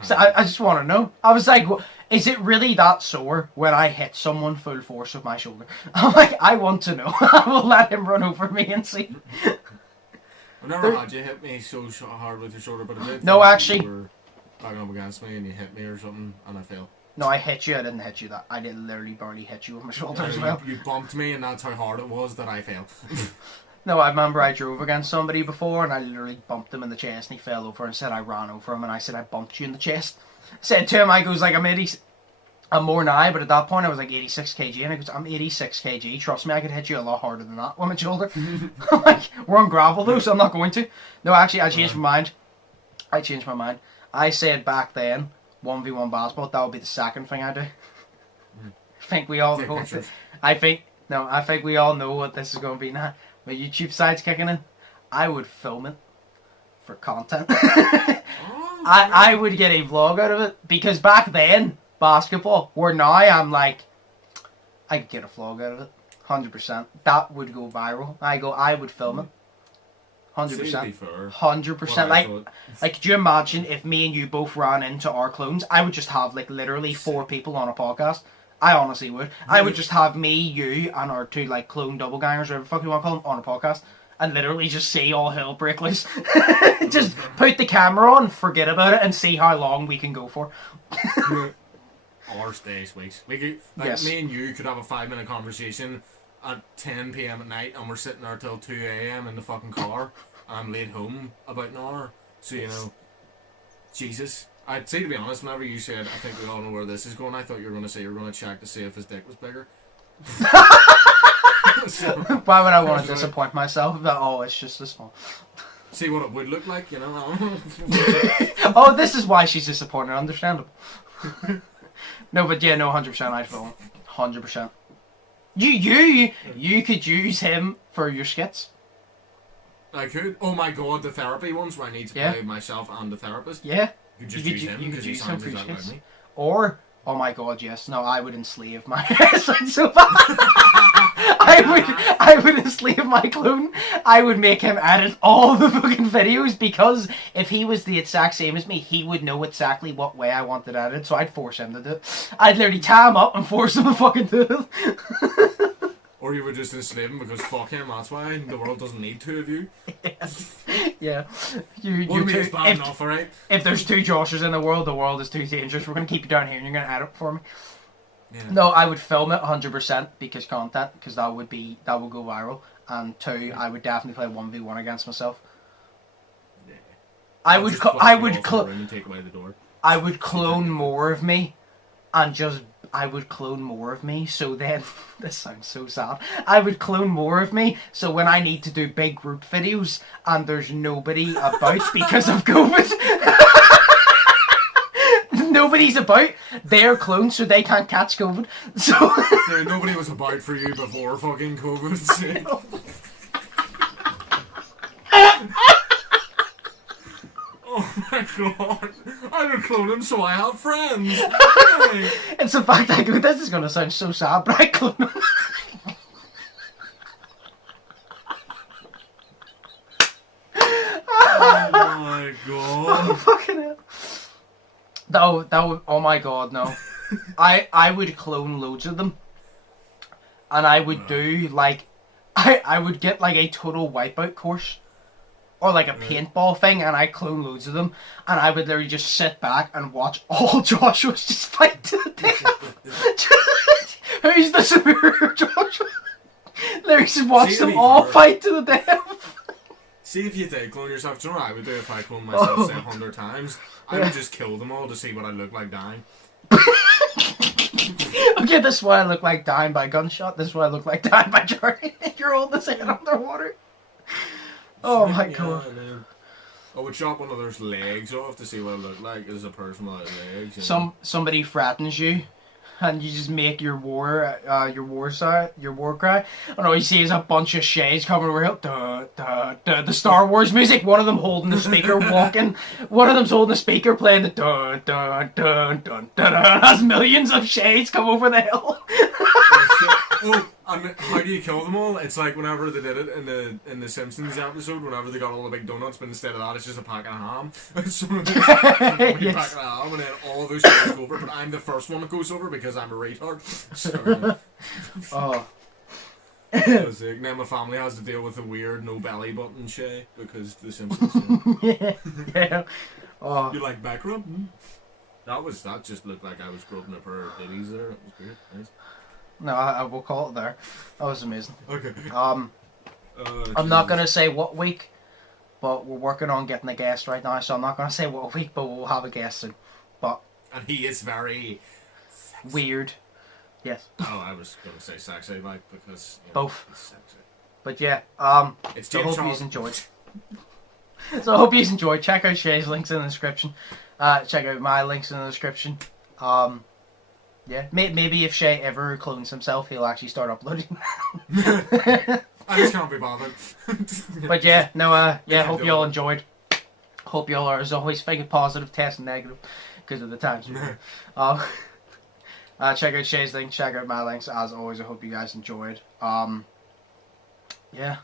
So I just want to know. I was like, is it really that sore when I hit someone full force with my shoulder? I'm like, I want to know. I will let him run over me and see. I've never had you hit me so hard with your shoulder, but I did. No, actually. You were backing up against me and you hit me or something, and I fell. No, I hit you. I didn't hit you. I did literally barely hit you with my shoulder as well. You bumped me, and that's how hard it was that I fell. No, I remember I drove against somebody before, and I literally bumped him in the chest, and he fell over and said I ran over him, and I said I bumped you in the chest. Said to him, I goes, like, I'm more now, but at that point I was like 86 kg, and I goes, I'm 86 kg, trust me, I could hit you a lot harder than that with my shoulder. I'm like, we're on gravel though, so I'm not going to. No, actually, I changed my mind. I said back then, 1v1 basketball, that would be the second thing I do. I think we all know. I think we all know what this is going to be now. My YouTube side's kicking in. I would film it for content. I would get a vlog out of it, because back then, basketball, where now I'm like, I could get a vlog out of it, 100%. That would go viral. I would film it, 100%. 100%. Like, could you imagine if me and you both ran into our clones? I would just have, like, literally 4 people on a podcast. I honestly would. I would just have me, you, and our 2, like, clone doppelgangers, whatever the fuck you want to call them, on a podcast. And literally just see all hell break loose. Just put the camera on, forget about it, and see how long we can go for. Or days, weeks. We could, like, me and you could have a 5-minute conversation at 10 p.m. at night, and we're sitting there till 2 a.m. in the fucking car. I'm late home about an hour. So, you know, Jesus. I'd say, to be honest, whenever you said, I think we all know where this is going, I thought you were going to say you were going to check to see if his dick was bigger. So, why would I want to disappoint myself? That, oh, it's just this small. See what it would look like, you know? Oh, this is why she's disappointed. Understandable. No, but yeah, no, 100% I feel 100%. You could use him for your skits. I could. Oh my god, the therapy ones where I need to play myself and the therapist. Yeah. You could just use him because he sounds exactly like me. Or, oh my god, yes. No, I would enslave my so bad. I would enslave my clone. I would make him edit all the fucking videos, because if he was the exact same as me, he would know exactly what way I wanted edited, so I'd force him to do it. I'd literally tie him up and force him to fucking do it. Or you would just enslave him because fuck him, that's why the world doesn't need 2 of you. Yeah. Enough, alright? If there's 2 Joshers in the world is too dangerous. We're going to keep you down here and you're going to edit for me. Yeah. No, I would film it 100% because content, because that would go viral. And 2, I would definitely play 1v1 against myself. Yeah. I would clone more of me, and just I would clone more of me. So then, this sounds so sad. I would clone more of me, so when I need to do big group videos and there's nobody about because of COVID. Nobody's about. They're clones, so they can't catch COVID. So nobody was about for you before fucking COVID. Oh my god! I would clone him so I have friends. It's the fact I go. This is gonna sound so sad, but I clone him. Oh my god! Oh fucking hell! That would, oh my god, no. I would clone loads of them. And I would do, like, I would get, like, a total wipeout course. Or, like, a paintball thing, and I'd clone loads of them. And I would literally just sit back and watch all Joshua's just fight to the death. Who's the superior Joshua? Literally just watch them all fight to the death. See if you did clone yourself. Do you know what I would do if I cloned myself, say, 100 times? I would just kill them all to see what I look like dying. Okay, this is why I look like dying by gunshot. This is why I look like dying by journey. You're holding his head underwater. Oh my god. Man. I would chop one of those legs off to see what I look like as a person without legs. You know? Somebody threatens you, and you just make your war cry. And all you see is a bunch of shades coming over here. The Star Wars music. One of them holding the speaker, walking. One of them's holding the speaker, playing the dun dun dun dun dun dun. As millions of shades come over the hill. Oh, and how do you kill them all? It's like whenever they did it in the Simpsons episode, whenever they got all the big donuts, but instead of that, it's just a pack of ham. So pack of ham, and then all of those shades go over. But I'm the first one that goes over because I'm a retard. So, oh. And then my family has to deal with the weird no belly button shit because the Simpsons. Yeah. Oh. You like back rub? That just looked like I was grubbing a pair of ditties there. It was great. Nice. No, I will call it there. That was amazing. Okay. I'm not gonna say what week, but we're working on getting a guest right now, so I'm not gonna say what week, but we'll have a guest soon. And he is very sexy. Weird. Yes. Oh, I was gonna say sexy, like, because both. He's sexy. But yeah, it's so I hope you enjoyed. So I hope you enjoyed. Check out Shay's links in the description. Check out my links in the description. Yeah, maybe if Shay ever clones himself, he'll actually start uploading. I just can't be bothered. But yeah, no, yeah, hope you all enjoyed. Hope you all are, as always, thinking positive, testing negative, because of the times. Check out Shay's link, check out my links. As always, I hope you guys enjoyed. Yeah.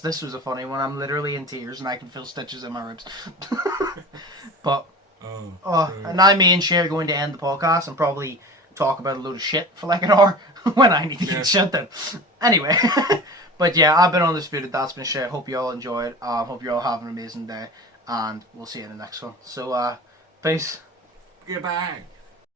This was a funny one. I'm literally in tears and I can feel stitches in my ribs. But and now me and Shay are going to end the podcast and probably talk about a load of shit for like an hour when I need to get shut down. Anyway, but yeah, I've been Undisputed. That's been Shay. Hope you all enjoyed. Hope you all have an amazing day, and we'll see you in the next one. So, peace. Goodbye.